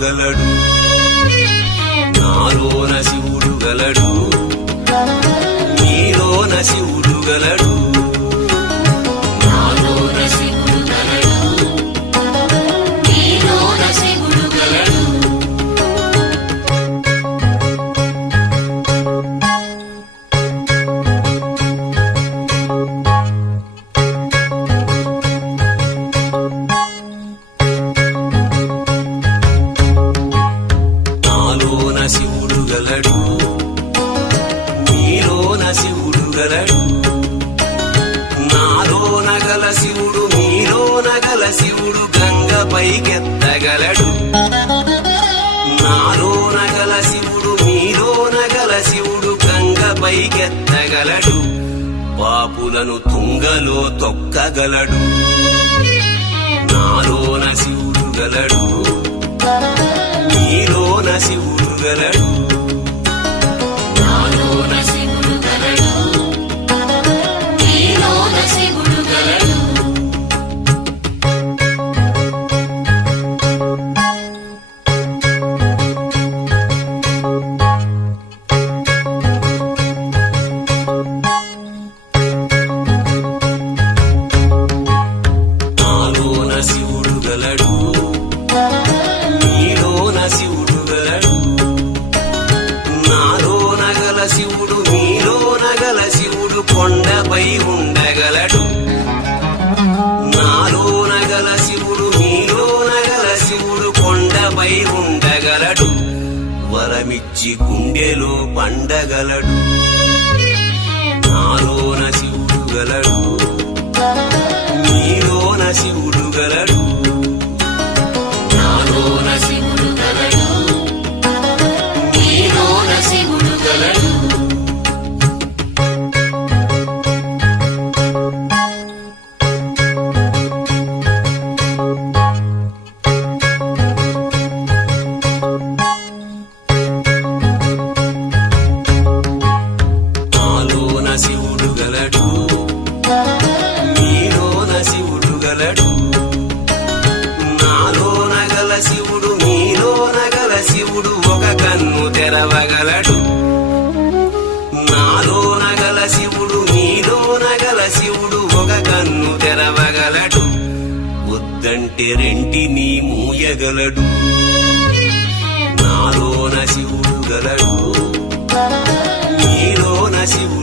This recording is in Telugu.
గలడు, నాలోన శివుడు గలడు, నీలోన శివుడు గలడు. నాలోన శివుడు గలడు, నీలోన శివుడు గలడు. నాలోన శివుడు గలడు, నీలోన శివుడు గలడు. నాలోన గల శివుడు నీలోన గల శివుడు గంగపైకెత్తగలడు. నాలోన గల శివుడు నీలోన గల శివుడు గంగపైకెత్తగలడు. పాపులను తుంగలో తొక్కగలడు. నాలోన శివుడు గలడు, నీలోన శివుడు గలడు. నాలోన శివుడు గలడు, నీలోన శివుడు గలడు. నాలోన శివుడు గలడు, నీలోన శివుడు గలడు. నాలోన గల శివుడు నీలోన గల శివుడు కొండపై ఉండగలడు. నాలోన గల శివుడు నీలోన గల శివుడు కొండపై ఉండగలడు. వరమిచ్చి గుండెలో పండగలడు. నాలోన శివుడు గలడు, నీలోన శివుడు గలడు. నాలోన శివుడు గలడు, నీలోన శివుడు గలడు. నాలోన శివుడు గలడు, నీలోన శివుడు గలడు. నాలోన గల శివుడు నీలోన గల శివుడు ఒక కన్ను తెరవగలడు. నాలోన గల శివుడు నీలోన గల శివుడు ఒక కన్ను తెరవగలడు. వద్దంటే రెంటిని మూయగలడు. నాలోన శివుడు గలడు, నీలోన శివుడు